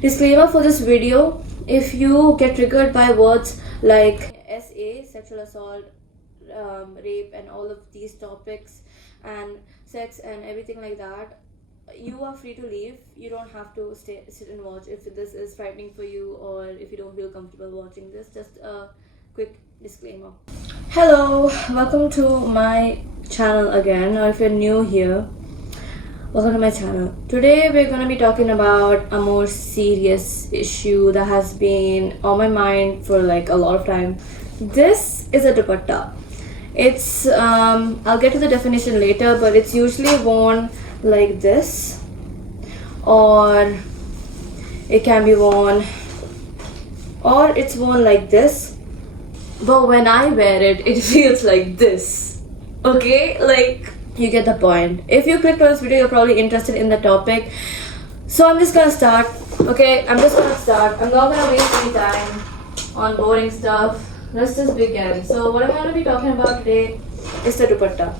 Disclaimer for this video: if you get triggered by words like SA, sexual assault, rape, and all of these topics, and sex and everything like that, you are free to leave. You don't have to sit and watch if this is frightening for you or if you don't feel comfortable watching this. Just a quick disclaimer. Hello, welcome to my channel again, or if you're new here, welcome to my channel. Today we're going to be talking about a more serious issue that has been on my mind for like a lot of time. This is a dupatta. It's I'll get to the definition later, but it's usually worn like this, or it can be worn, or it's worn like this, but when I wear it, it feels like this. Okay, like, you get the point. If you clicked on this video, you're probably interested in the topic. So I'm just gonna start. Okay, I'm not gonna waste any time on boring stuff. Let's just begin. So what I'm gonna be talking about today is the dupatta.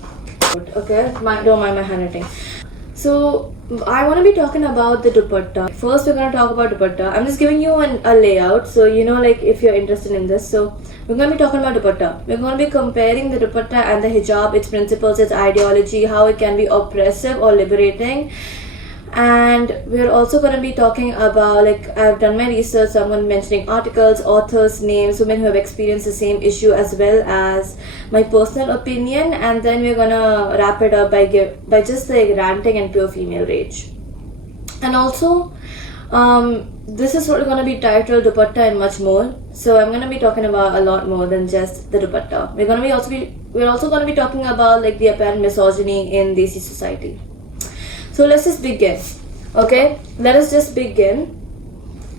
Okay, don't mind my handwriting. So I want to be talking about the dupatta. First, we're gonna talk about dupatta. I'm just giving you a layout, so you know, like, if you're interested in this. So we're gonna be talking about dupatta. We're gonna be comparing the dupatta and the hijab, its principles, its ideology, how it can be oppressive or liberating. And we're also going to be talking about, like, I've done my research, so I'm going to be mentioning articles, authors, names, women who have experienced the same issue, as well as my personal opinion. And then we're going to wrap it up by just like ranting and pure female rage. And also, this is what we're going to be titled dupatta and much more. So I'm going to be talking about a lot more than just the dupatta. We're also going to be talking about, like, the apparent misogyny in Desi society. So let's just begin. Okay, let us just begin.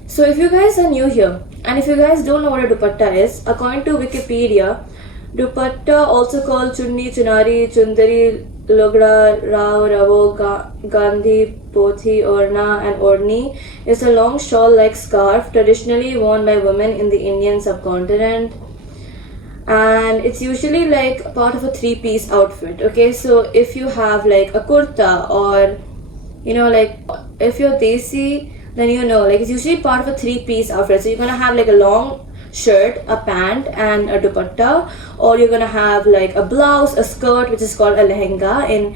So if you guys are new here, and if you guys don't know what a dupatta is, according to Wikipedia, dupatta, also called chunni, chunari, chundari, logra, rao, ravo, gandhi, pothi, orna, and orni, is a long shawl-like scarf traditionally worn by women in the Indian subcontinent. And it's usually like part of a three-piece outfit. Okay, so if you have like a kurta, or you know, like, if you're desi, then you know, like, it's usually part of a three-piece outfit. So you're gonna have like a long shirt, a pant, and a dupatta, or you're gonna have like a blouse, a skirt, which is called a lehenga in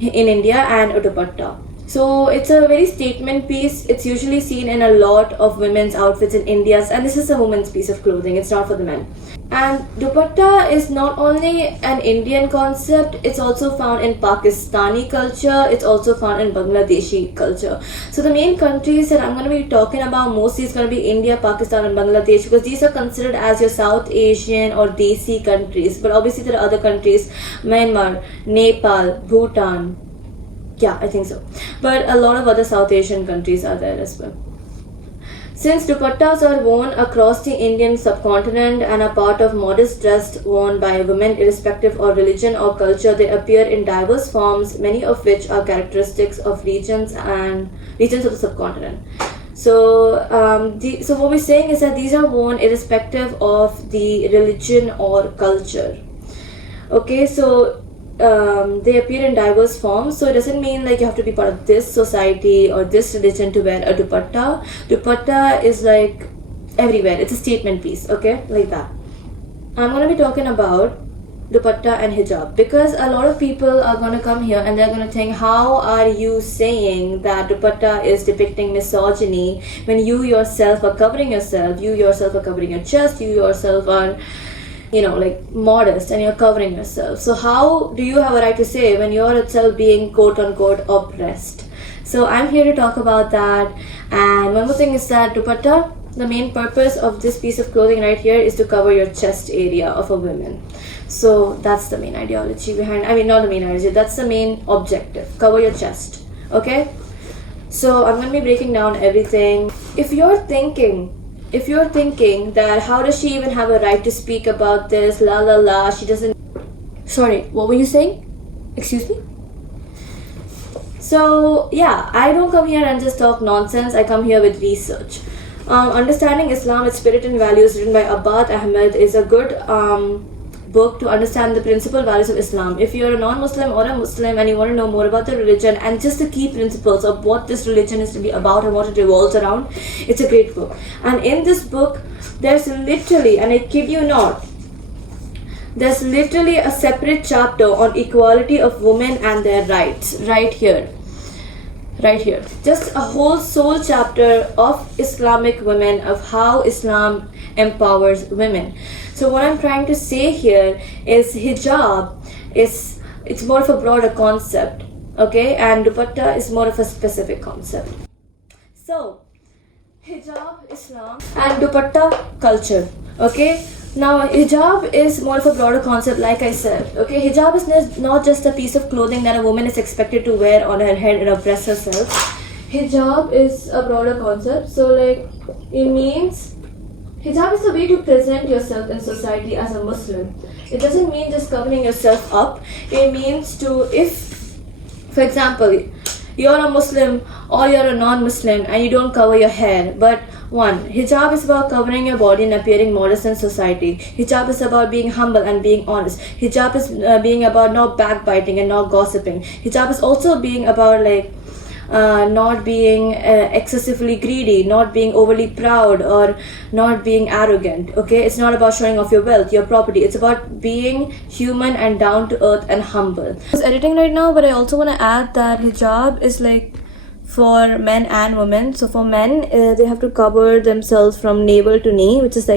India, and a dupatta. So it's a very statement piece. It's usually seen in a lot of women's outfits in India, and this is a woman's piece of clothing. It's not for the men. And dupatta is not only an Indian concept, it's also found in Pakistani culture, it's also found in Bangladeshi culture. So the main countries that I'm going to be talking about mostly is going to be India, Pakistan, and Bangladesh, because these are considered as your South Asian or Desi countries. But obviously there are other countries, Myanmar, Nepal, Bhutan. Yeah, I think so. But a lot of other South Asian countries are there as well. Since dupattas are worn across the Indian subcontinent and are part of modest dress worn by women irrespective of religion or culture, they appear in diverse forms, many of which are characteristics of regions of the subcontinent. So, so what we're saying is that these are worn irrespective of the religion or culture. Okay, so they appear in diverse forms, so it doesn't mean like you have to be part of this society or this religion to wear a dupatta. Dupatta is like everywhere. It's a statement piece, okay, like that. I'm going to be talking about dupatta and hijab, because a lot of people are going to come here and they're going to think, how are you saying that dupatta is depicting misogyny when you yourself are covering yourself, you yourself are covering your chest, you yourself are, you know, like, modest, and you're covering yourself. So how do you have a right to say when you're itself being quote-unquote oppressed? So I'm here to talk about that. And one more thing is that dupatta, the main purpose of this piece of clothing right here is to cover your chest area of a woman. So that's the main ideology behind, I mean, not the main ideology, that's the main objective, cover your chest. Okay, so I'm going to be breaking down everything. If you're thinking that how does she even have a right to speak about this, la la la, she doesn't. Sorry, what were you saying? Excuse me? So yeah, I don't come here and just talk nonsense. I come here with research. Understanding Islam, its spirit and values, written by Abad Ahmed, is a good book to understand the principal values of Islam. If you're a non-Muslim or a Muslim and you want to know more about the religion and just the key principles of what this religion is to be about and what it revolves around, it's a great book. And in this book, there's literally, and I kid you not, there's literally a separate chapter on equality of women and their rights right here. Right here, just a whole sole chapter of Islamic women, of how Islam empowers women. So what I'm trying to say here is hijab it's more of a broader concept, okay, and dupatta is more of a specific concept. So hijab, Islam, and dupatta, culture, okay. Now, hijab is more of a broader concept, like I said. Okay, hijab is not just a piece of clothing that a woman is expected to wear on her head and oppress herself. Hijab is a broader concept. So, like, it means hijab is a way to present yourself in society as a Muslim. It doesn't mean just covering yourself up. It means to, if, for example, you're a Muslim or you're a non-Muslim and you don't cover your hair, but hijab is about covering your body and appearing modest in society. Hijab is about being humble and being honest. Hijab is being about not backbiting and not gossiping. Hijab is also being about not being excessively greedy, not being overly proud, or not being arrogant. Okay, it's not about showing off your wealth, your property. It's about being human and down to earth and humble. I was editing right now, but I also want to add that hijab is for men and women. So for men, they have to cover themselves from navel to knee, which is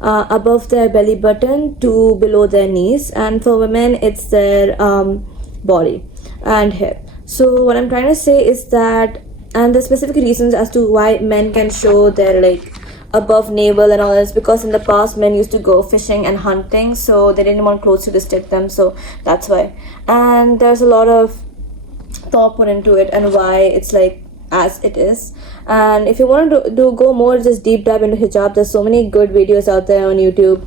above their belly button to below their knees, and for women it's their body and hip. So what I'm trying to say is that, and the specific reasons as to why men can show their above navel and all this, because in the past men used to go fishing and hunting, so they didn't want clothes to restrict them, so that's why. And there's a lot of thought put into it and why it's as it is. And if you want to go more just deep dive into hijab, there's so many good videos out there on YouTube.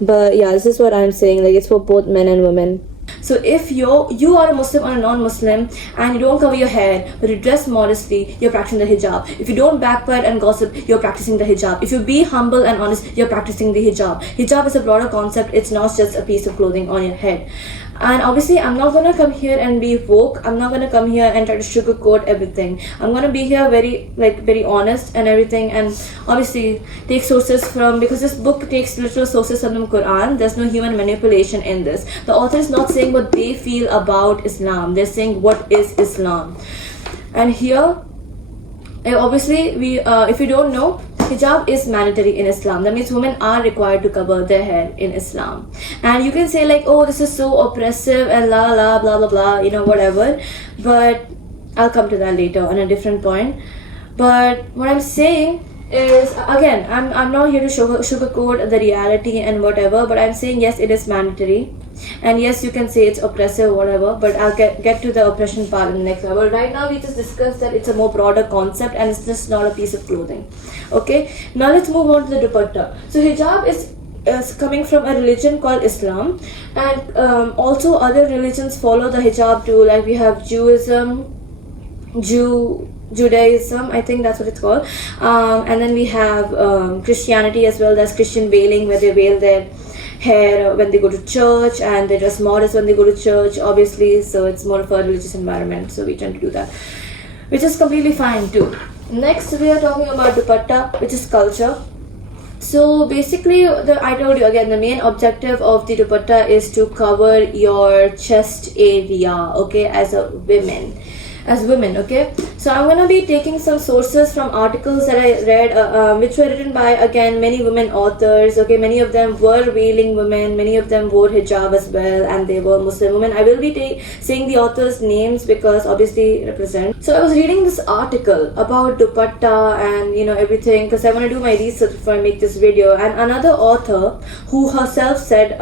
But yeah, this is what I'm saying, it's for both men and women. So if you are a Muslim or a non-Muslim and you don't cover your hair but you dress modestly, you're practicing the hijab. If you don't backbite and gossip, you're practicing the hijab. If you be humble and honest, you're practicing the hijab. Hijab is a broader concept. It's not just a piece of clothing on your head. And obviously, I'm not gonna come here and be woke. I'm not gonna come here and try to sugarcoat everything. I'm gonna be here very honest and everything, and obviously take sources from, because this book takes literal sources from the Quran. There's no human manipulation in this. The author is not saying what they feel about Islam. They're saying what is Islam. And here, obviously, if you don't know, hijab is mandatory in Islam. That means women are required to cover their hair in Islam. And you can say oh, this is so oppressive and blah blah blah, whatever. But I'll come to that later on a different point. But what I'm saying is, again, I'm not here to sugarcoat the reality and whatever, but I'm saying yes, it is mandatory. And yes, you can say it's oppressive, whatever, but I'll get to the oppression part in the next level. Right now, we just discussed that it's a more broader concept and it's just not a piece of clothing. Okay, now let's move on to the dupatta. So hijab is coming from a religion called Islam, and also other religions follow the hijab too. We have Judaism, I think that's what it's called, and then we have Christianity as well. There's Christian veiling, where they veil their hair when they go to church, and they dress modest when they go to church, obviously. So it's more of a religious environment, so we tend to do that, which is completely fine too. Next, we are talking about dupatta, which is culture. So basically, I told you again, the main objective of the dupatta is to cover your chest area, okay, as women, okay. So I'm going to be taking some sources from articles that I read, which were written by, again, many women authors, okay. Many of them were veiling women, many of them wore hijab as well, and they were Muslim women. I will be saying the authors' names because obviously represent. So I was reading this article about dupatta and everything, because I want to do my research before I make this video. And another author who herself said,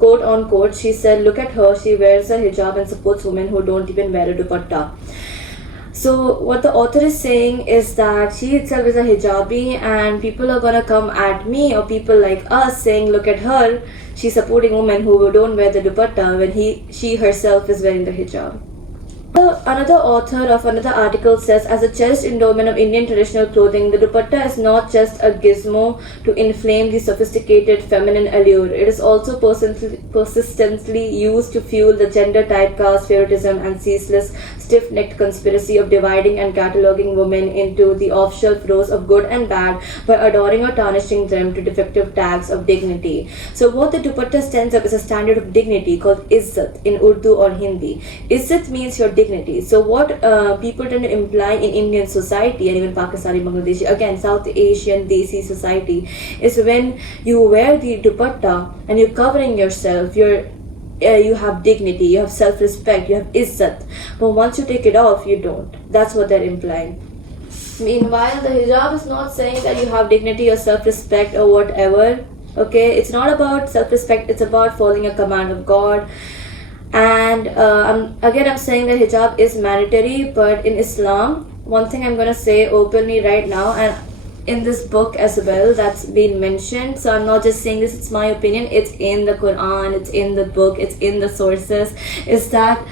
quote unquote, she said, look at her, she wears a hijab and supports women who don't even wear a dupatta. So what the author is saying is that she itself is a hijabi, and people are gonna come at me, or people like us, saying, look at her, she's supporting women who don't wear the dupatta when she herself is wearing the hijab. Another author of another article says, as a cherished endowment of Indian traditional clothing, the dupatta is not just a gizmo to inflame the sophisticated feminine allure. It is also persistently used to fuel the gender typecast, favoritism, and ceaseless, stiff-necked conspiracy of dividing and cataloging women into the off-shelf rows of good and bad by adorning or tarnishing them to defective tags of dignity. So what the dupatta stands up is a standard of dignity called izzat in Urdu or Hindi. Izzat means your dignity. So what people tend to imply in Indian society and even Pakistani, Bangladeshi, again South Asian Desi society, is when you wear the dupatta and you're covering yourself, you have dignity, you have self-respect, you have izzat. But once you take it off, you don't. That's what they're implying. Meanwhile, the hijab is not saying that you have dignity or self-respect or whatever. Okay, it's not about self-respect, it's about following a command of God. And I'm saying that hijab is mandatory, but in Islam, one thing I'm going to say openly right now, and in this book as well that's been mentioned, so I'm not just saying this, it's my opinion, it's in the Quran, it's in the book, it's in the sources, is that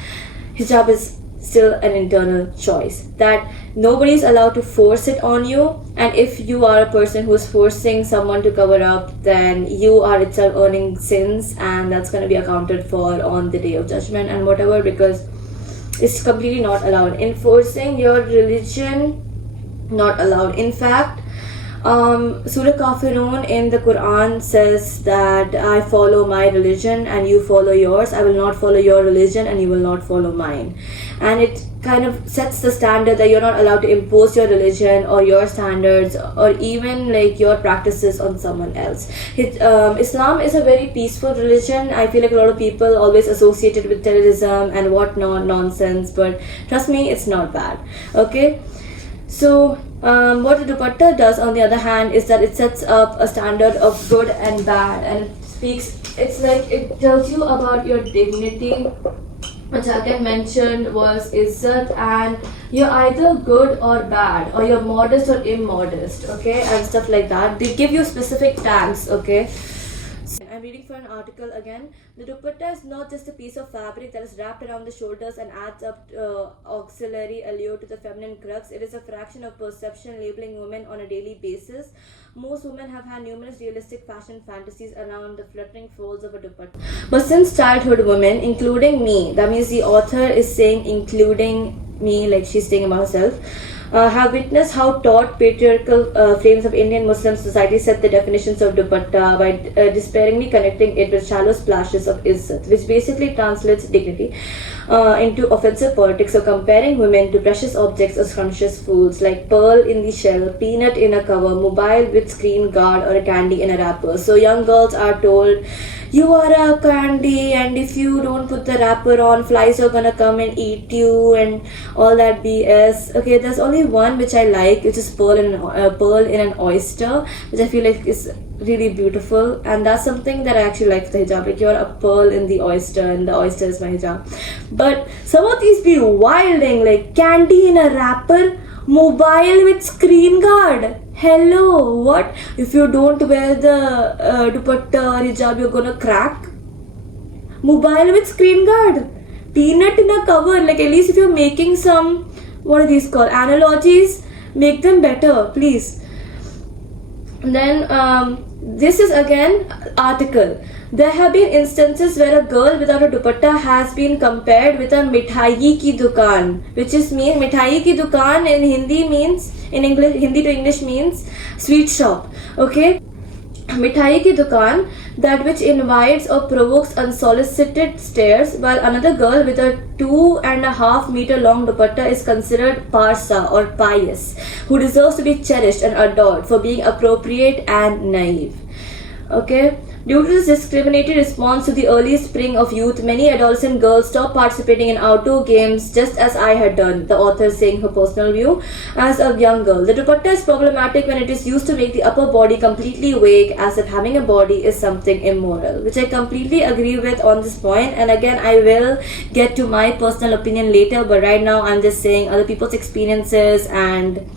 hijab is still an internal choice, that nobody's allowed to force it on you. And if you are a person who's forcing someone to cover up, then you are itself earning sins, and that's going to be accounted for on the day of judgment and whatever, because it's completely not allowed. Enforcing your religion, not allowed. In fact, Surah Kafirun in the Quran says that I follow my religion and you follow yours. I will not follow your religion and you will not follow mine. And it kind of sets the standard that you're not allowed to impose your religion or your standards or even like your practices on someone else. Islam is a very peaceful religion. I feel like a lot of people always associate it with terrorism and whatnot nonsense, but trust me, it's not bad. Okay, so what the dupatta does on the other hand is that it sets up a standard of good and bad, and it tells you about your dignity, which again mentioned was izzat, and you're either good or bad, or you're modest or immodest, okay, and stuff like that. They give you specific tags, okay. I'm reading for an article again. The dupatta is not just a piece of fabric that is wrapped around the shoulders and adds up auxiliary allure to the feminine crux. It is a fraction of perception labeling women on a daily basis. Most women have had numerous realistic fashion fantasies around the fluttering folds of a dupatta. But since childhood, women, including me, that means the author is saying including me, like she's saying about herself, have witnessed how taught patriarchal frames of Indian Muslim society set the definitions of dupatta by despairingly connecting it with shallow splashes of izzat, which basically translates dignity into offensive politics of comparing women to precious objects or scrumptious fools like pearl in the shell, peanut in a cover, mobile with screen guard, or a candy in a wrapper. So young girls are told, you are a candy, and if you don't put the wrapper on, flies are gonna come and eat you, and all that BS. Okay, there's only one which I like, which is pearl in an oyster, which I feel like is really beautiful, and that's something that I actually like for the hijab. Like, you're a pearl in the oyster, and the oyster is my hijab. But some of these be wilding, like candy in a wrapper, mobile with screen guard. Hello, what? If you don't wear the dupatta or hijab, you're gonna crack? Mobile with screen guard, peanut in a cover. Like, at least if you're making some, what are these called, analogies, make them better, please. Then this is again article. There have been instances where a girl without a dupatta has been compared with a mithai ki dukaan, which is mean mithai ki dukaan in Hindi means, in English, Hindi to English means sweet shop. Okay, mithai ki dukaan, that which invites or provokes unsolicited stares, while another girl with a 2.5 meter long dupatta is considered parsa or pious, who deserves to be cherished and adored for being appropriate and naive. Okay, due to this discriminatory response to the early spring of youth, many adolescent girls stop participating in outdoor games, just as I had done, the author saying her personal view. As a young girl, the dupatta is problematic when it is used to make the upper body completely vague, as if having a body is something immoral, which I completely agree with on this point. And again, I will get to my personal opinion later, but right now I'm just saying other people's experiences and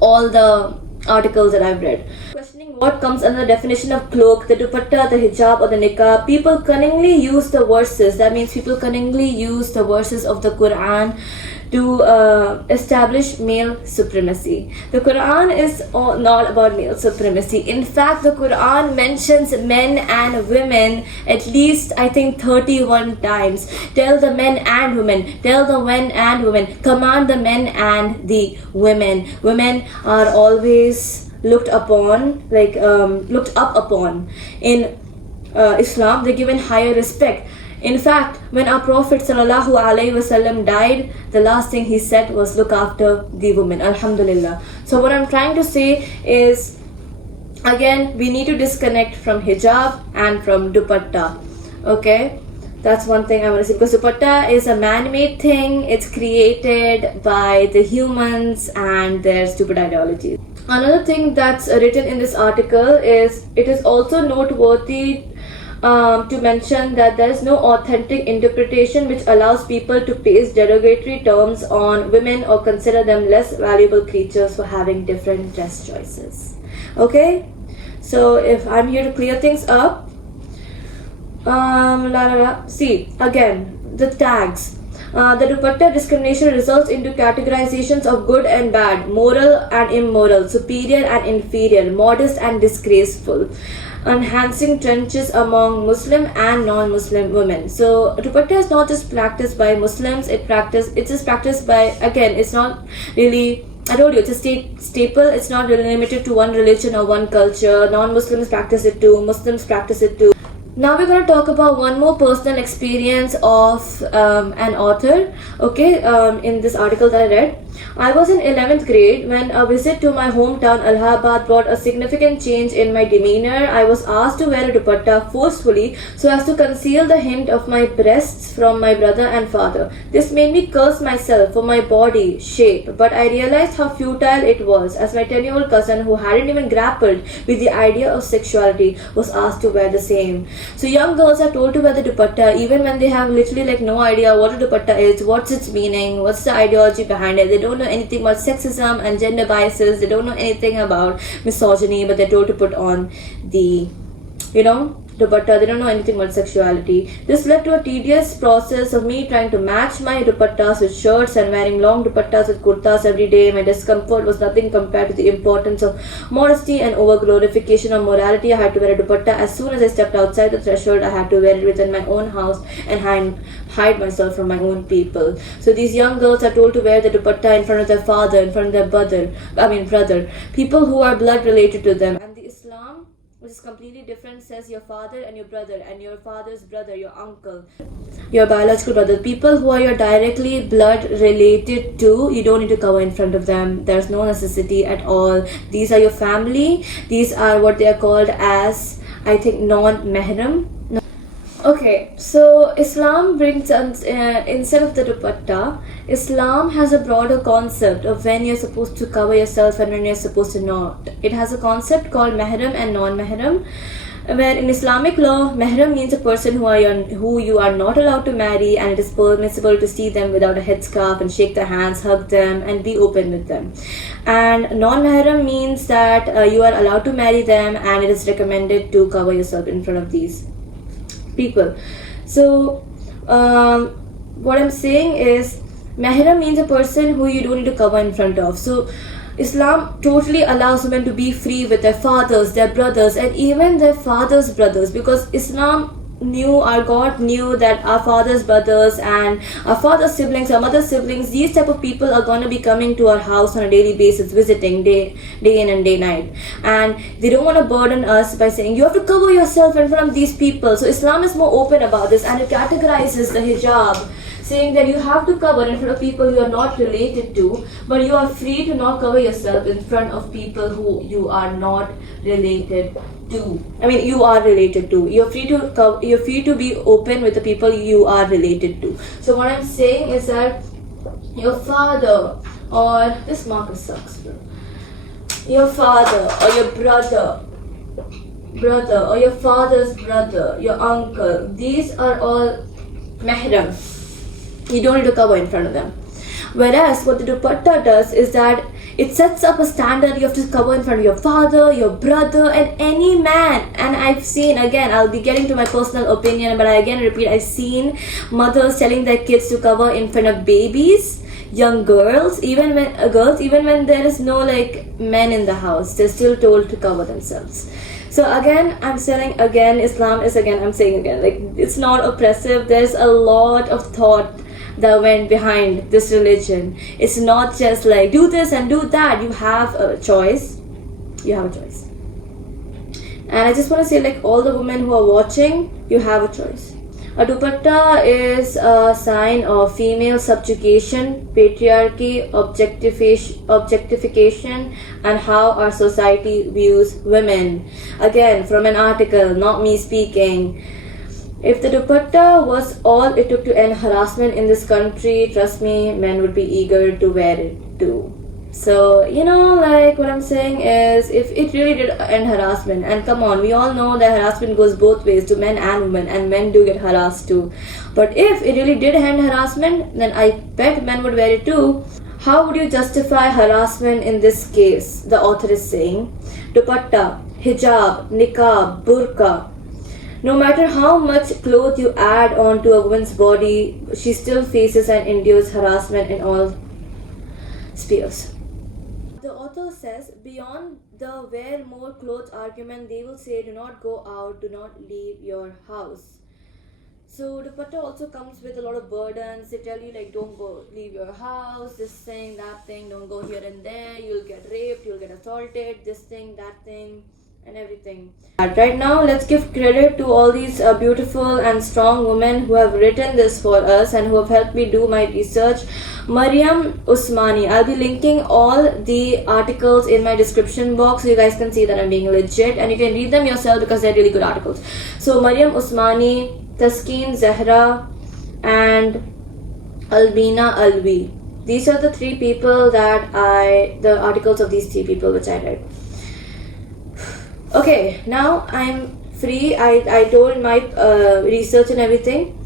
all the articles that I've read. Questioning what comes under the definition of cloak, the dupatta, the hijab, or the niqab. People cunningly use the verses. That means people cunningly use the verses of the Quran to establish male supremacy. The Quran is not about male supremacy. In fact, the Quran mentions men and women at least, I think, 31 times. Tell the men and women, tell the men and women, command the men and the women. Women are always looked upon, looked up upon. In Islam, they're given higher respect. In fact, when our Prophet ﷺ died, the last thing he said was, look after the women. Alhamdulillah. So what I'm trying to say is, again, we need to disconnect from hijab and from dupatta. Okay? That's one thing I want to say, because dupatta is a man-made thing. It's created by the humans and their stupid ideologies. Another thing that's written in this article is, it is also noteworthy to mention that there is no authentic interpretation which allows people to paste derogatory terms on women or consider them less valuable creatures for having different dress choices. Okay? So if I'm here to clear things up, see, again, the tags. The dupatta discrimination results into categorizations of good and bad, moral and immoral, superior and inferior, modest and disgraceful, enhancing trenches among Muslim and non-Muslim women. So dupatta is not just practiced by Muslims, it's just practiced by, again, it's not really, I told you, it's a staple. It's not really limited to one religion or one culture. Non-Muslims practice it too, Muslims practice it too. Now we're going to talk about one more personal experience of an author, okay, in this article that I read. I was in 11th grade when a visit to my hometown Allahabad brought a significant change in my demeanor. I was asked to wear a dupatta forcefully so as to conceal the hint of my breasts from my brother and father. This made me curse myself for my body shape, but I realized how futile it was as my 10-year-old cousin, who hadn't even grappled with the idea of sexuality, was asked to wear the same. So young girls are told to wear the dupatta even when they have literally no idea what a dupatta is, what's its meaning, what's the ideology behind it. They don't know anything about sexism and gender biases. They don't know anything about misogyny, but they're told to put on the, dupatta. They don't know anything about sexuality. This led to a tedious process of me trying to match my dupattas with shirts and wearing long dupattas with kurtas every day. My discomfort was nothing compared to the importance of modesty and over-glorification of morality. I had to wear a dupatta as soon as I stepped outside the threshold. I had to wear it within my own house and hide myself from my own people. So these young girls are told to wear the dupatta in front of their father, in front of their brother, people who are blood related to them. And the Islam, which is completely different, says your father and your brother and your father's brother, your uncle, your biological brother, people who are your directly blood related to, you don't need to cover in front of them. There's no necessity at all. These are your family. These are what they are called as, I think, non-mahram. Okay, so Islam brings us, instead of the dupatta, Islam has a broader concept of when you're supposed to cover yourself and when you're supposed to not. It has a concept called mahram and non-mahram, where in Islamic law, mahram means a person who you are not allowed to marry, and it is permissible to see them without a headscarf and shake their hands, hug them, and be open with them. And non-mahram means that you are allowed to marry them, and it is recommended to cover yourself in front of these people. So what I'm saying is, mahram means a person who you don't need to cover in front of. So Islam totally allows women to be free with their fathers, their brothers, and even their fathers' brothers, because our God knew that our father's brothers and our father's siblings, our mother's siblings, these type of people are going to be coming to our house on a daily basis, visiting day in and day night, and they don't want to burden us by saying you have to cover yourself in front of these people. So Islam is more open about this, and it categorizes the hijab, saying that you have to cover in front of people you are not related to, but you are free to not cover yourself in front of people who you are not related to. You are related to. You're free to be open with the people you are related to. So what I'm saying is that your father, or this marker sucks, bro. Your father or your brother, or your father's brother, your uncle, these are all mahram. You don't need to cover in front of them. Whereas what the dupatta does is that It sets up a standard. You have to cover in front of your father, your brother, and any man. And I've seen, again, I'll be getting to my personal opinion, but I again repeat, I've seen mothers telling their kids to cover in front of babies, young girls, even when there is no like men in the house, they're still told to cover themselves. So again, I'm saying again, Islam is again, I'm saying again, like, it's not oppressive. There's a lot of thought that went behind this religion. It's not just like do this and do that. You have a choice. You have a choice. And I just want to say, like, all the women who are watching, you have a choice. A dupatta is a sign of female subjugation, patriarchy, objectification, and how our society views women. Again, from an article, not me speaking. If the dupatta was all it took to end harassment in this country, trust me, men would be eager to wear it too. So, you know, like, what I'm saying is, if it really did end harassment, and come on, we all know that harassment goes both ways, to men and women, and men do get harassed too. But if it really did end harassment, then I bet men would wear it too. How would you justify harassment in this case? The author is saying, dupatta, hijab, niqab, burqa. No matter how much clothes you add on to a woman's body, she still faces and endures harassment in all spheres. The author says, beyond the wear more clothes argument, they will say, do not go out, do not leave your house. So dupatta also comes with a lot of burdens. They tell you, like, don't go, leave your house, this thing, that thing, don't go here and there, you'll get raped, you'll get assaulted, this thing, that thing, and everything. Right now, let's give credit to all these beautiful and strong women who have written this for us and who have helped me do my research. Maryam Usmani. I'll be linking all the articles in my description box so you guys can see that I'm being legit, and you can read them yourself because they're really good articles. So Maryam Usmani, Taskeen Zahra, and Albina Alvi. These are the three people the articles of these three people which I read. Okay, now I'm free. I told my research and everything.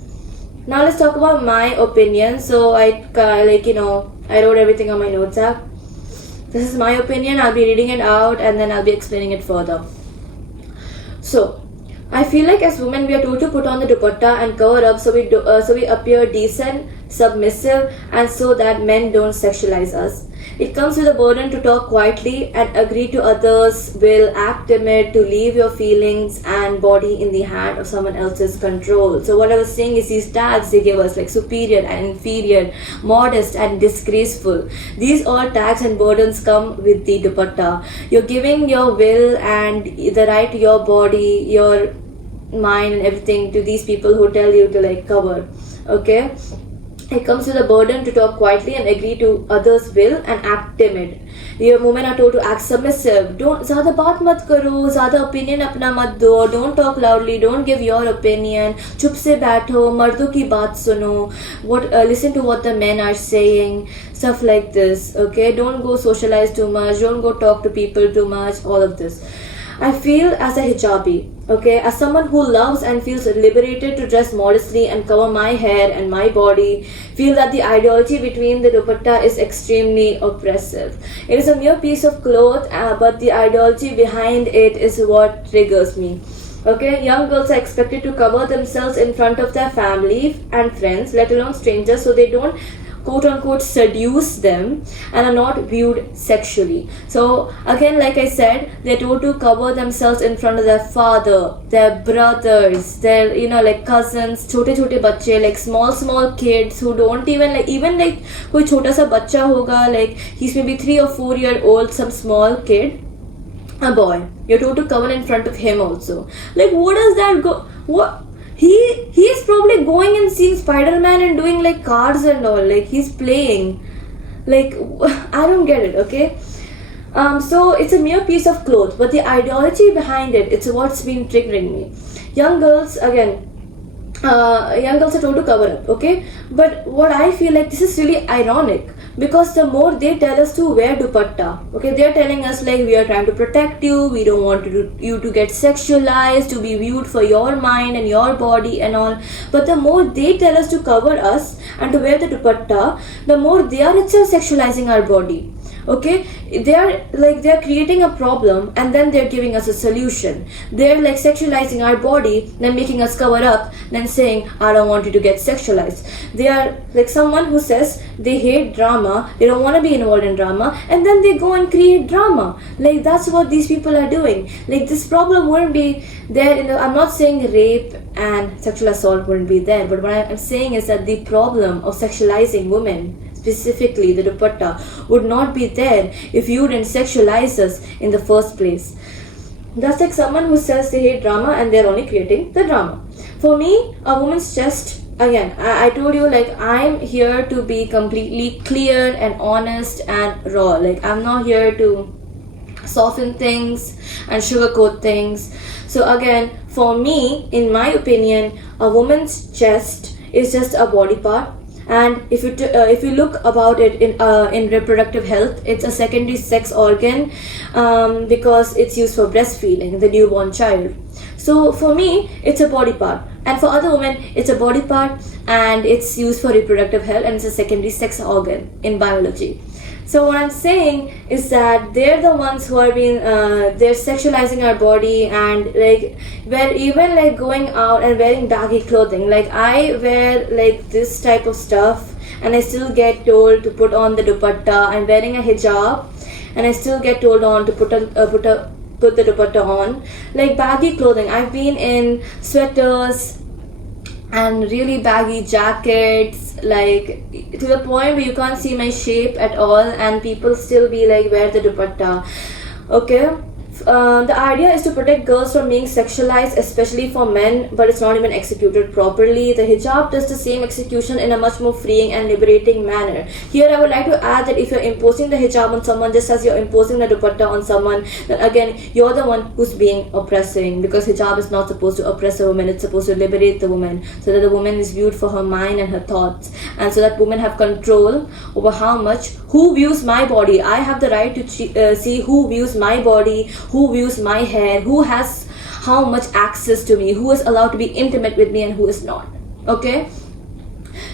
Now let's talk about my opinion. So I wrote everything on my notes app. This is my opinion. I'll be reading it out and then I'll be explaining it further. So I feel like as women we are told to put on the dupatta and cover up so we appear decent, submissive, and so that men don't sexualize us. It comes with a burden to talk quietly and agree to others' will, act timid, to leave your feelings and body in the hand of someone else's control. So what I was saying is these tags they give us, like superior and inferior, modest and disgraceful. These all tags and burdens come with the dupatta. You're giving your will and the right to your body, your mind and everything to these people who tell you to like cover. Okay? It comes with a burden to talk quietly and agree to others' will and act timid. Your women are told to act submissive. Don't ज़्यादा बात मत करो, ज़्यादा opinion अपना मत दो. Don't talk loudly. Don't give your opinion. चुप से बैठो, मर्दों की बात सुनो. Listen to what the men are saying. Stuff like this. Okay, don't go socialize too much. Don't go talk to people too much. All of this. I feel as a hijabi, okay, as someone who loves and feels liberated to dress modestly and cover my hair and my body, feel that the ideology between the dupatta is extremely oppressive. It is a mere piece of cloth, but the ideology behind it is what triggers me. Okay, young girls are expected to cover themselves in front of their family and friends, let alone strangers, so they don't quote-unquote seduce them and are not viewed sexually. So again, like I said, they're told to cover themselves in front of their father, their brothers, their like cousins, छोटे बच्चे, like small kids who don't even कोई छोटा सा बच्चा होगा, like he's maybe 3 or 4 year old, some small kid, a boy, you're told to cover in front of him also. Like, what does that go? What? He is probably going and seeing Spider-Man and doing like cards and all, like he's playing. Like, I don't get it, okay? So it's a mere piece of cloth, but the ideology behind it, it's what's been triggering me. Young girls are told to cover up, okay? But what I feel like, this is really ironic, because the more they tell us to wear dupatta, okay, they're telling us like we are trying to protect you, we don't want you to get sexualized, to be viewed for your mind and your body and all. But the more they tell us to cover us and to wear the dupatta, the more they are itself sexualizing our body. Okay, they're creating a problem and then they're giving us a solution. They're like sexualizing our body, then making us cover up, then saying, I don't want you to get sexualized. They are like someone who says they hate drama, they don't want to be involved in drama, and then they go and create drama. Like that's what these people are doing. Like this problem wouldn't be there in the, I'm not saying rape and sexual assault wouldn't be there, but what I'm saying is that the problem of sexualizing women, specifically the dupatta, would not be there if you didn't sexualize us in the first place. That's like someone who says they hate drama and they're only creating the drama. For me, a woman's chest, again, I told you, like, I'm here to be completely clear and honest and raw. Like, I'm not here to soften things and sugarcoat things. So again, for me, in my opinion, a woman's chest is just a body part. And if you look about it in reproductive health, it's a secondary sex organ because it's used for breastfeeding the newborn child. So for me, it's a body part, and for other women, it's a body part and it's used for reproductive health, and it's a secondary sex organ in biology. So what I'm saying is that they're the ones who are being they're sexualizing our body, and like we're even like going out and wearing baggy clothing. Like I wear like this type of stuff and I still get told to put on the dupatta. I'm wearing a hijab and I still get told on to put the dupatta on. Like baggy clothing, I've been in sweaters and really baggy jackets, like to the point where you can't see my shape at all, and people still be like, wear the dupatta. Okay, the idea is to protect girls from being sexualized, especially for men, but it's not even executed properly. The hijab does the same execution in a much more freeing and liberating manner. Here I would like to add that if you're imposing the hijab on someone just as you're imposing the dupatta on someone, then again you're the one who's being oppressing, because hijab is not supposed to oppress a woman, it's supposed to liberate the woman, so that the woman is viewed for her mind and her thoughts, and so that women have control over who views my body. I have the right to see who views my body, who views my hair, who has how much access to me, who is allowed to be intimate with me and who is not. Okay,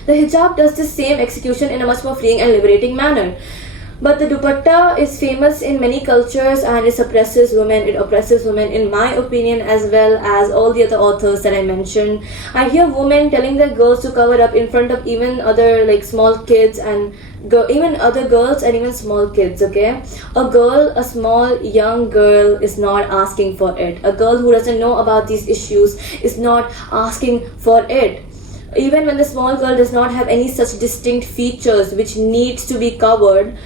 the hijab does the same execution in a much more freeing and liberating manner. But the dupatta is famous in many cultures and it oppresses women. It oppresses women, in my opinion, as well as all the other authors that I mentioned. I hear women telling their girls to cover up in front of even other like small kids and even other girls and even small kids. Okay, a small young girl is not asking for it. A girl who doesn't know about these issues is not asking for it. Even when the small girl does not have any such distinct features which needs to be covered,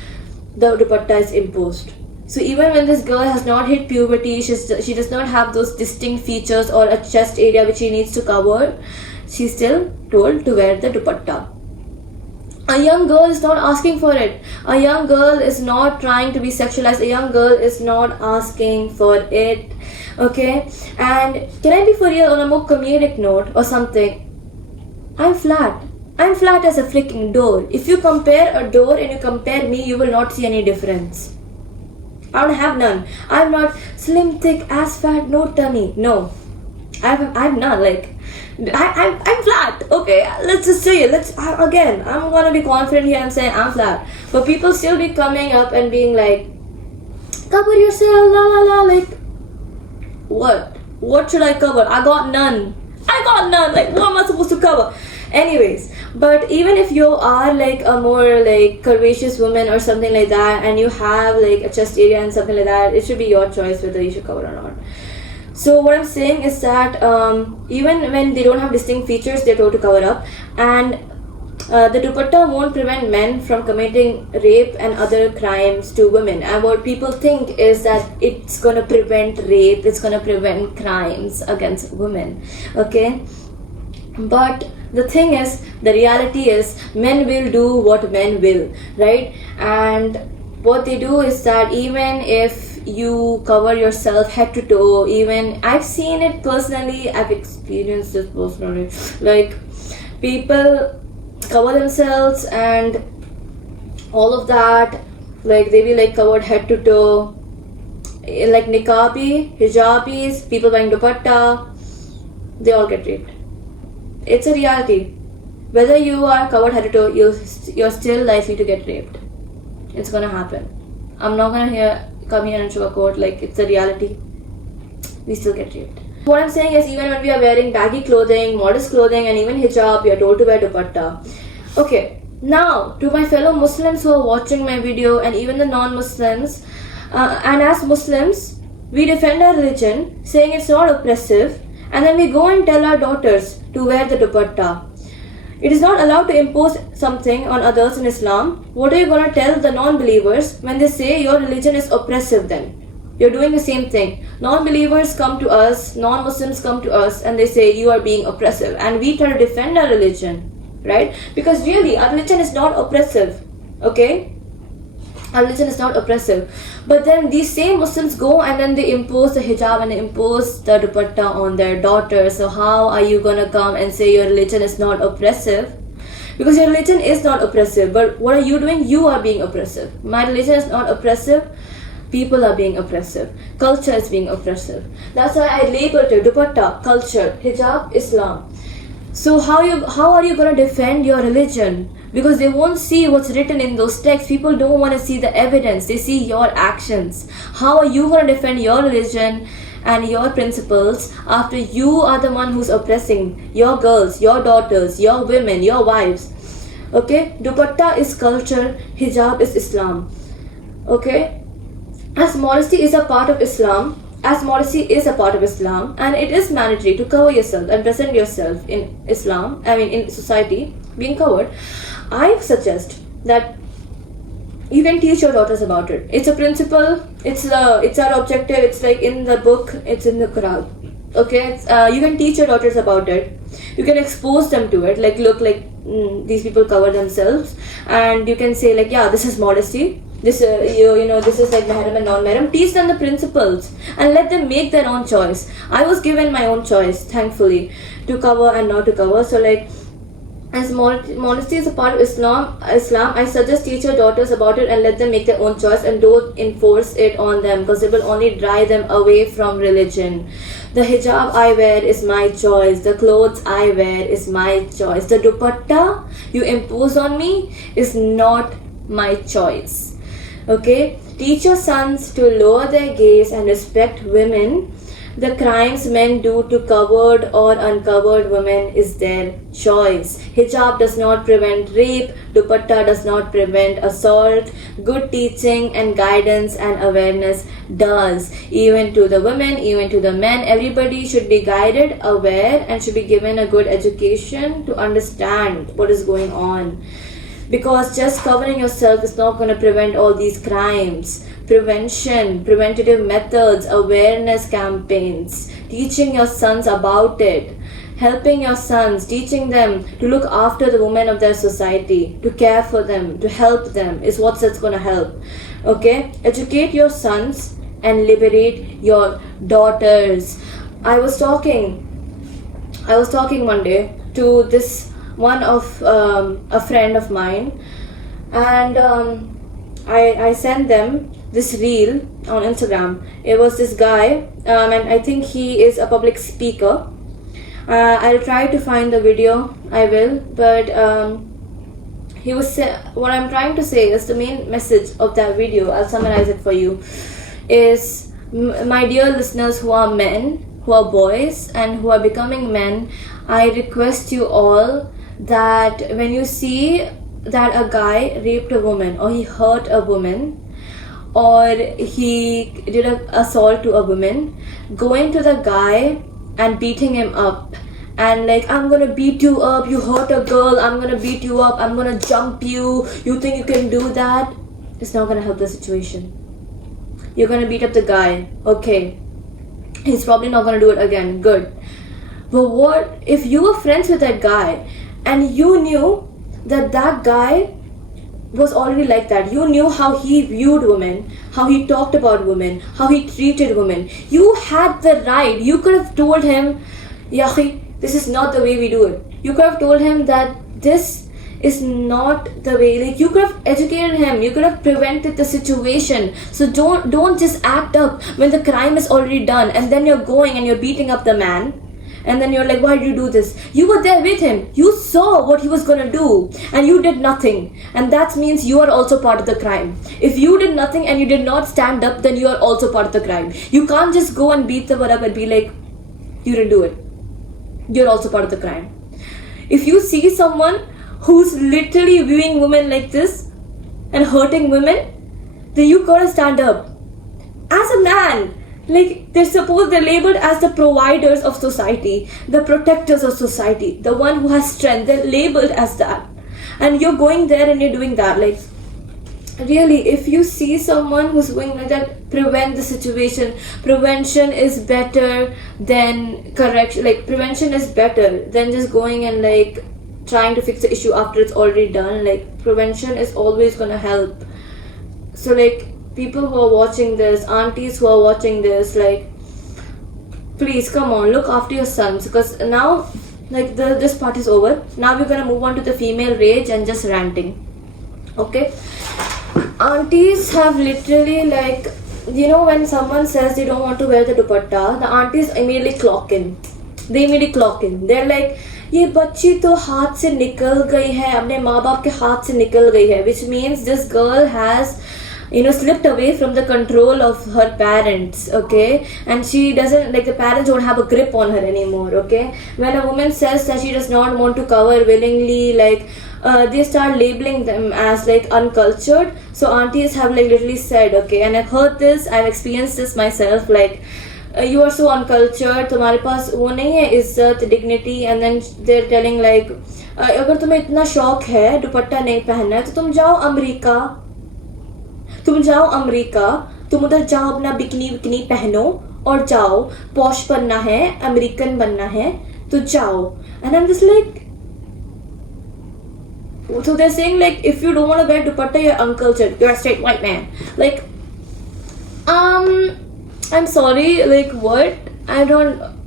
the dupatta is imposed. So even when this girl has not hit puberty, she does not have those distinct features or a chest area which she needs to cover, she's still told to wear the dupatta. A young girl is not asking for it. A young girl is not trying to be sexualized. A young girl is not asking for it. Okay? And can I be for real on a more comedic note or something? I'm flat. I'm flat as a freaking door. If you compare a door and you compare me, you will not see any difference. I don't have none. I'm not slim, thick, ass fat, no tummy. No. I'm not like... I'm flat. Okay, let's just say it. Again, I'm gonna be confident here and saying I'm flat. But people still be coming up and being like, cover yourself, la la la. Like, what? What should I cover? I got none. Like, what am I supposed to cover? Anyways, but even if you are like a more like curvaceous woman or something like that, and you have like a chest area and something like that, it should be your choice whether you should cover or not. So what I'm saying is that even when they don't have distinct features, they're told to cover up. And the dupatta won't prevent men from committing rape and other crimes to women. And what people think is that it's gonna prevent rape, it's gonna prevent crimes against women. Okay? But the thing is, the reality is, men will do what men will, right? And what they do is that even if you cover yourself head to toe, even I've seen it personally, I've experienced it personally, like people cover themselves and all of that, like they be like covered head to toe, like niqabi, hijabis, people wearing dupatta, they all get raped. It's a reality. Whether you are covered head to toe, you're still likely to get raped. It's gonna happen. I'm not gonna come here and sugarcoat, like, it's a reality. We still get raped. What I'm saying is, even when we are wearing baggy clothing, modest clothing, and even hijab, we are told to wear dupatta. Okay, now to my fellow Muslims who are watching my video, and even the non-Muslims, and as Muslims, we defend our religion, saying it's not oppressive, and then we go and tell our daughters to wear the dupatta. It is not allowed to impose something on others in Islam. What are you going to tell the non-believers when they say your religion is oppressive then? You're doing the same thing. Non-believers come to us, non-Muslims come to us, and they say you are being oppressive. And we try to defend our religion, right? Because really, our religion is not oppressive, okay? Our religion is not oppressive. But then these same Muslims go and then they impose the hijab and they impose the dupatta on their daughters. So how are you going to come and say your religion is not oppressive? Because your religion is not oppressive. But what are you doing? You are being oppressive. My religion is not oppressive. People are being oppressive. Culture is being oppressive. That's why I labeled it dupatta, culture, hijab, Islam. So how are you going to defend your religion? Because they won't see what's written in those texts. People don't want to see the evidence. They see your actions. How are you going to defend your religion and your principles after you are the one who's oppressing your girls, your daughters, your women, your wives? Okay? Dupatta is culture. Hijab is Islam. Okay? As modesty is a part of Islam, and it is mandatory to cover yourself and present yourself in Islam, in society, being covered, I suggest that you can teach your daughters about it. It's a principle, it's our objective, it's like in the book, it's in the Quran. Okay, you can teach your daughters about it. You can expose them to it, like look, like these people cover themselves, and you can say like, yeah, this is modesty. This this is like mahram and non-mahram. Teach them the principles and let them make their own choice. I was given my own choice, thankfully, to cover and not to cover. So like, as modesty is a part of Islam, I suggest teach your daughters about it and let them make their own choice and don't enforce it on them, because it will only drive them away from religion. The hijab I wear is my choice. The clothes I wear is my choice. The dupatta you impose on me is not my choice. Okay? Teach your sons to lower their gaze and respect women. The crimes men do to covered or uncovered women is their choice. Hijab does not prevent rape. Dupatta does not prevent assault. Good teaching and guidance and awareness does. Even to the women, even to the men, everybody should be guided, aware, and should be given a good education to understand what is going on. Because just covering yourself is not going to prevent all these crimes. Prevention, preventative methods, awareness campaigns, teaching your sons about it, helping your sons, teaching them to look after the women of their society, to care for them, to help them is what's that's going to help. Okay? Educate your sons and liberate your daughters. I was talking one day to this one of a friend of mine, and I sent them this reel on Instagram. It was this guy, and I think he is a public speaker. I'll try to find the video, I will, but he was what I'm trying to say is the main message of that video. I'll summarize it for you. Is my dear listeners who are men, who are boys, and who are becoming men, I request you all that when you see that a guy raped a woman, or he hurt a woman, or he did an assault to a woman, going to the guy and beating him up and like, I'm gonna beat you up, you hurt a girl, I'm gonna beat you up, I'm gonna jump you, you think you can do that? It's not gonna help the situation. You're gonna beat up the guy, okay, he's probably not gonna do it again, good. But what if you were friends with that guy and you knew that that guy was already like that? You knew how he viewed women, how he talked about women, how he treated women. You had the right. You could have told him, Yahi, this is not the way we do it. You could have told him that this is not the way. Like, you could have educated him. You could have prevented the situation. So don't just act up when the crime is already done and then you're going and you're beating up the man. And then you're like, why did you do this? You were there with him. You saw what he was gonna do and you did nothing. And that means you are also part of the crime. If you did nothing and you did not stand up, then you are also part of the crime. You can't just go and beat the one up and be like, you didn't do it. You're also part of the crime. If you see someone who's literally viewing women like this and hurting women, then you gotta stand up. As a man, like they're labeled as the providers of society, the protectors of society, the one who has strength. They're labeled as that, and you're going there and you're doing that. Like, really, if you see someone who's going like that, prevent the situation. Prevention is better than correction. Like, prevention is better than just going and like trying to fix the issue after it's already done. Like, prevention is always gonna help. So like, people who are watching this, aunties who are watching this, like, please come on, look after your sons, because now like this part is over. Now we're gonna move on to the female rage and just ranting. Okay, aunties have literally, like, you know, when someone says they don't want to wear the dupatta, the aunties immediately clock in. They're like, ये बच्ची तो हाथ से निकल गई है, अपने माँ बाप के हाथ से निकल गई है, which means this girl has, you know, slipped away from the control of her parents. Okay, and she doesn't, like, the parents don't have a grip on her anymore. Okay, when a woman says that she does not want to cover willingly, like, they start labeling them as like uncultured. So aunties have like literally said, okay, and I've heard this, I've experienced this myself, like, you are so uncultured, तुम्हारे पास वो नहीं है इज्जत, dignity, and then they're telling like, अगर तुम्हें इतना शौक है दुपट्टा नहीं पहनना है तो तुम जाओ अमेरिका, तुम उधर जाओ, अपना बिकनी पहनो और जाओ, पॉश बनना है, अमेरिकन बनना है तो जाओ. And I'm just like, so they're saying like, if you don't want to wear dupatta, you're uncultured, you're a straight white man. Like, I'm sorry, like, what?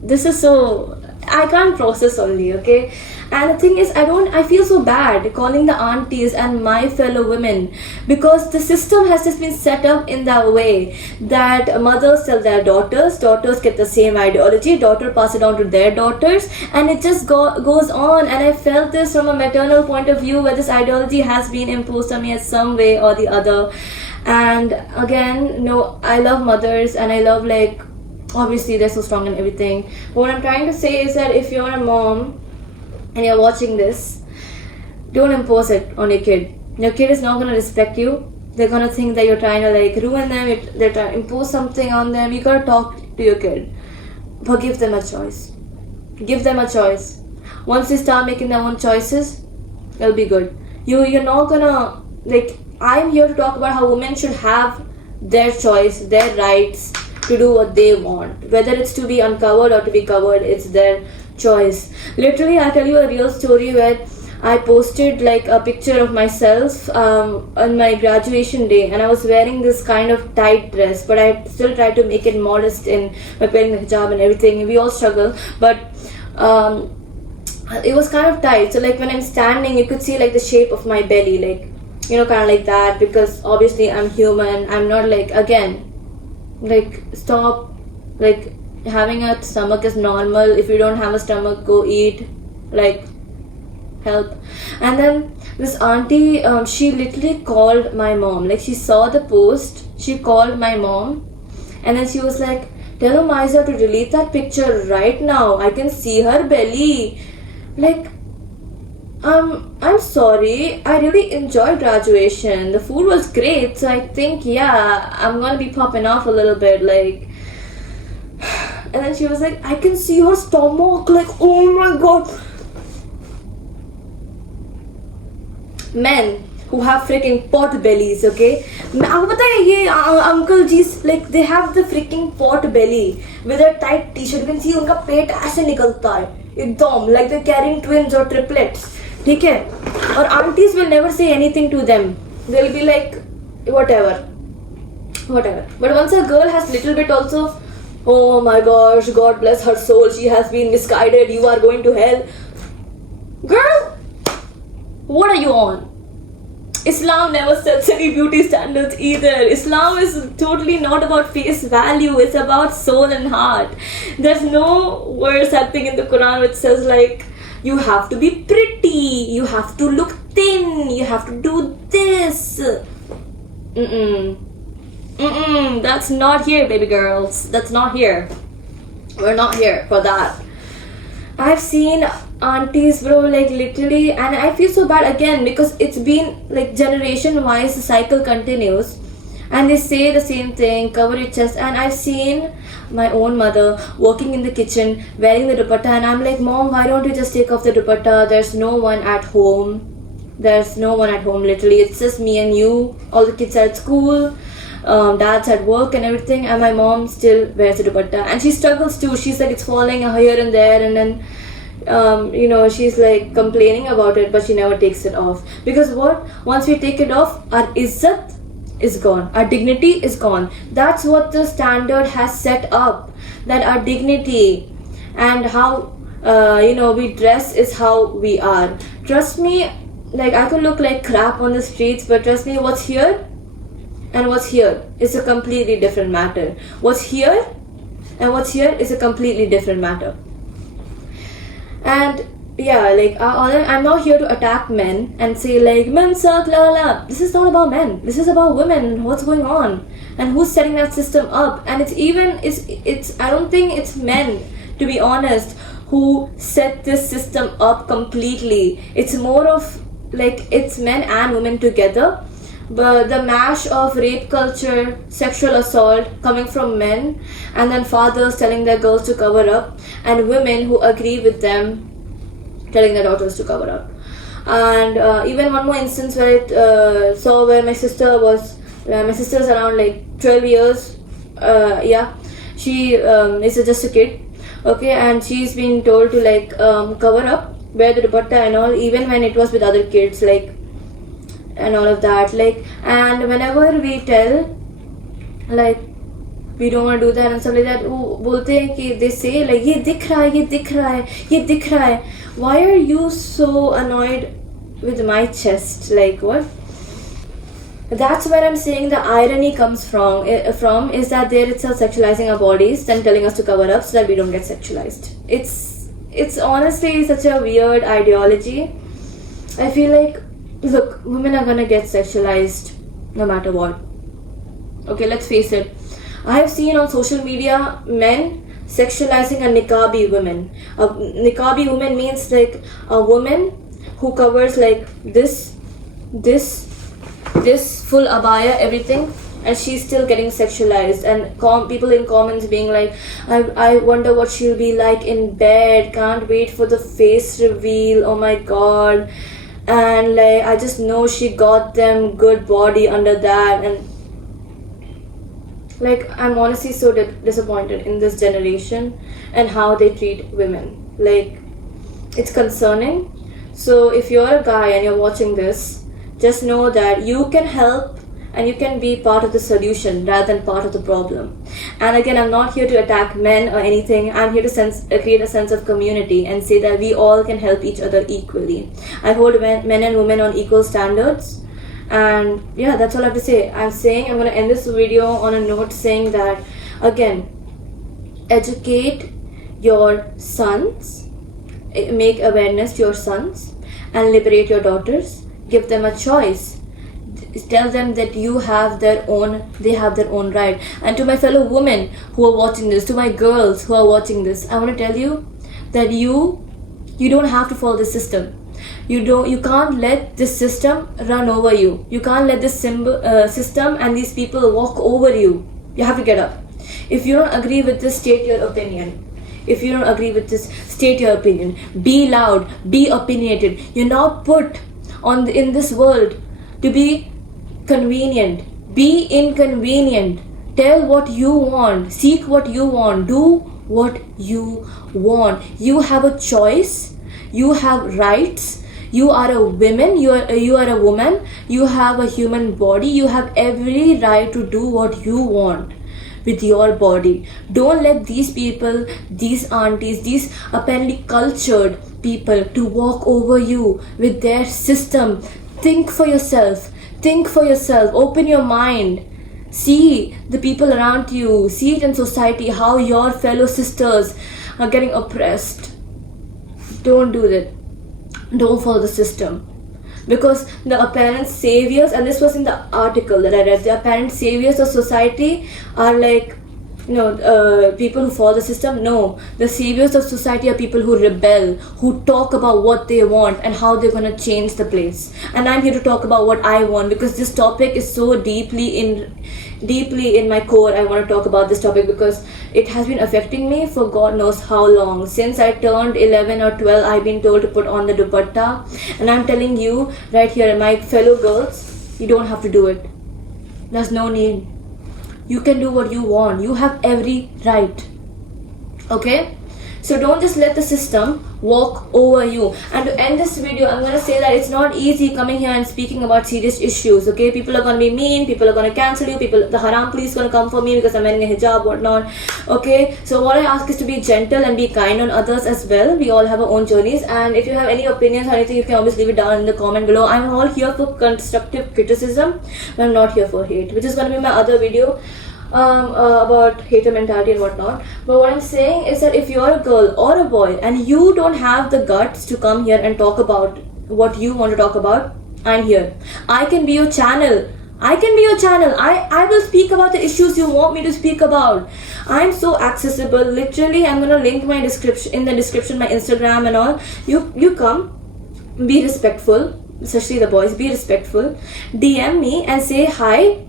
This is so, I can't process only, okay? And the thing is, I feel so bad calling the aunties and my fellow women, because the system has just been set up in that way that mothers tell their daughters get the same ideology, daughter pass it on to their daughters, and it just goes on. And I felt this from a maternal point of view, where this ideology has been imposed on me in some way or the other. And again, no, I love mothers and I love, like, obviously they're so strong and everything. But what I'm trying to say is that if you're a mom and you're watching this, don't impose it on your kid. Your kid is not going to respect you. They're going to think that you're trying to like ruin them, they're trying to impose something on them. You got to talk to your kid, but give them a choice. Give them a choice. Once they start making their own choices, it'll be good. You're not gonna, like, I'm here to talk about how women should have their choice, their rights to do what they want. Whether it's to be uncovered or to be covered, it's their choice. Literally, I'll tell you a real story where I posted like a picture of myself on my graduation day, and I was wearing this kind of tight dress, but I still tried to make it modest in my wearing the hijab and everything. We all struggle, but it was kind of tight. So like when I'm standing, you could see like the shape of my belly, like, you know, kind of like that, because obviously I'm human. I'm not like, again, like, stop, like, having a stomach is normal. If you don't have a stomach, go eat, like, help. And then this auntie, she literally called my mom. Like, she saw the post, she called my mom, and then she was like, tell Miza to delete that picture right now, I can see her belly. Like, I'm sorry, I really enjoyed graduation. The food was great, so I think, yeah, I'm gonna be popping off a little bit, like. And then she was like, I can see her stomach, like, oh my god. Men who have freaking pot bellies, okay? आपको पता है ये uncle जी's, like, they have the freaking pot belly with a tight t-shirt. You can see उनका पेट ऐसे निकलता है एकदम, like they're carrying twins or triplets. ठीक है? और aunties will never say anything to them. They'll be like, whatever. But once a girl has little bit also, oh my gosh, God bless her soul, she has been misguided, you are going to hell. Girl, what are you on? Islam never sets any beauty standards either. Islam is totally not about face value, it's about soul and heart. There's no verse, I think, in the Quran which says like, you have to be pretty, you have to look thin, you have to do this. That's not here, baby girls. That's not here. We're not here for that. I've seen aunties, bro, like literally, and I feel so bad again because it's been like generation wise, the cycle continues, and they say the same thing, cover your chest. And I've seen my own mother working in the kitchen wearing the dupatta, and I'm like, Mom, why don't you just take off the dupatta? There's no one at home. There's no one at home, literally. It's just me and you. All the kids are at school. Dad's at work and everything, and my mom still wears a dupatta, and she struggles too. She's like, it's falling here and there, and then she's like complaining about it, but she never takes it off. Because what? Once we take it off, our izzat is gone, our dignity is gone. That's what the standard has set up, that our dignity and how we dress is how we are. Trust me, like I could look like crap on the streets, but trust me, what's here and what's here is a completely different matter. What's here and what's here is a completely different matter. And yeah, like I'm not here to attack men and say like men suck, la la la. This is not about men. This is about women and what's going on and who's setting that system up. And it's I don't think it's men, to be honest, who set this system up completely. It's more of like it's men and women together. But the mash of rape culture, sexual assault coming from men, and then fathers telling their girls to cover up, and women who agree with them telling their daughters to cover up. And even one more instance where I saw where my sister's around like 12 years, she is just a kid, okay, and she's been told to like cover up, wear the dupatta and all, even when it was with other kids, like, and all of that, like. And whenever we tell like we don't want to do that and stuff like that, they say like ye dikh raha hai. Why are you so annoyed with my chest? Like what? That's where I'm saying the irony comes from is that they're itself sexualizing our bodies, then telling us to cover up so that we don't get sexualized. It's honestly such a weird ideology. I feel like, look, women are gonna get sexualized no matter what. Okay, let's face it. I have seen on social media men sexualizing a niqabi woman. A niqabi woman means like a woman who covers like this full abaya, everything, and she's still getting sexualized. And people in comments being like, I wonder what she'll be like in bed, can't wait for the face reveal, oh my god. And like I just know she got them good body under that. And like I'm honestly so disappointed in this generation and how they treat women. Like it's concerning. So if you're a guy and you're watching this, just know that you can help and you can be part of the solution rather than part of the problem. And again, I'm not here to attack men or anything. I'm here to create a sense of community and say that we all can help each other equally. I hold men and women on equal standards. And yeah, that's all I have to say. I'm going to end this video on a note saying that, again, educate your sons, make awareness to your sons, and liberate your daughters. Give them a choice. Tell them that they have their own right. And to my fellow women who are watching this, to my girls who are watching this, I want to tell you that you don't have to follow this system. You can't let this system run over you. You can't let this system and these people walk over you. You have to get up. If you don't agree with this, state your opinion. If you don't agree with this, state your opinion. Be loud, be opinionated. You're not put in this world to be convenient. Be inconvenient. Tell what you want. Seek what you want. Do what you want. You have a choice. You have rights. You are a woman. You are a woman. You have a human body. You have every right to do what you want with your body. Don't let these people, these aunties, these apparently cultured people to walk over you with their system, Think for yourself. Think for yourself. Open your mind. See the people around you. See it in society, how your fellow sisters are getting oppressed. Don't do that. Don't follow the system. Because the apparent saviors, and this was in the article that I read, the apparent saviors of society are like, people who follow the system. No, the saviors of society are people who rebel, who talk about what they want and how they're going to change the place. And I'm here to talk about what I want, because this topic is so deeply in my core. I want to talk about this topic because it has been affecting me for God knows how long. Since I turned 11 or 12, I've been told to put on the dupatta, and I'm telling you right here, my fellow girls, you don't have to do it. There's no need. You can do what you want. You have every right. Okay? So don't just let the system walk over you. And to end this video, I'm going to say that it's not easy coming here and speaking about serious issues. Okay? People are going to be mean. People are going to cancel you. The haram police is going to come for me because I'm wearing a hijab, whatnot. Okay? So what I ask is to be gentle and be kind on others as well. We all have our own journeys. And if you have any opinions or anything, you can always leave it down in the comment below. I'm all here for constructive criticism, but I'm not here for hate, which is going to be my other video. About hater mentality and whatnot. But what I'm saying is that if you're a girl or a boy and you don't have the guts to come here and talk about what you want to talk about, I'm here. I can be your channel. I will speak about the issues you want me to speak about. I'm so accessible. Literally, I'm gonna link my description in the description, my Instagram and all. You come, be respectful, especially the boys, be respectful. DM me and say hi.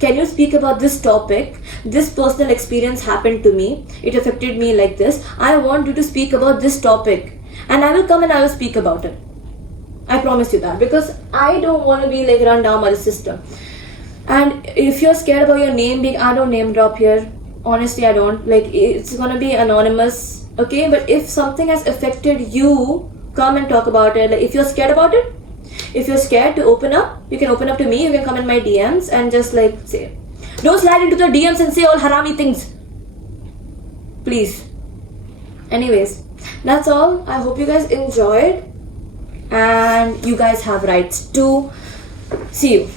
Can you speak about this topic? This personal experience happened to me. It affected me like this. I want you to speak about this topic. And I will come and I will speak about it. I promise you that. Because I don't want to be like run down by the system. And if you're scared about your name being, I don't name drop here. Honestly, I don't. Like, it's going to be anonymous. Okay? But if something has affected you, come and talk about it. Like, if you're scared about it, if you're scared to open up, you can open up to me. You can come in my DMs and just like say. Don't slide into the DMs and say all harami things. Please. Anyways, that's all. I hope you guys enjoyed. And you guys have rights to. See you.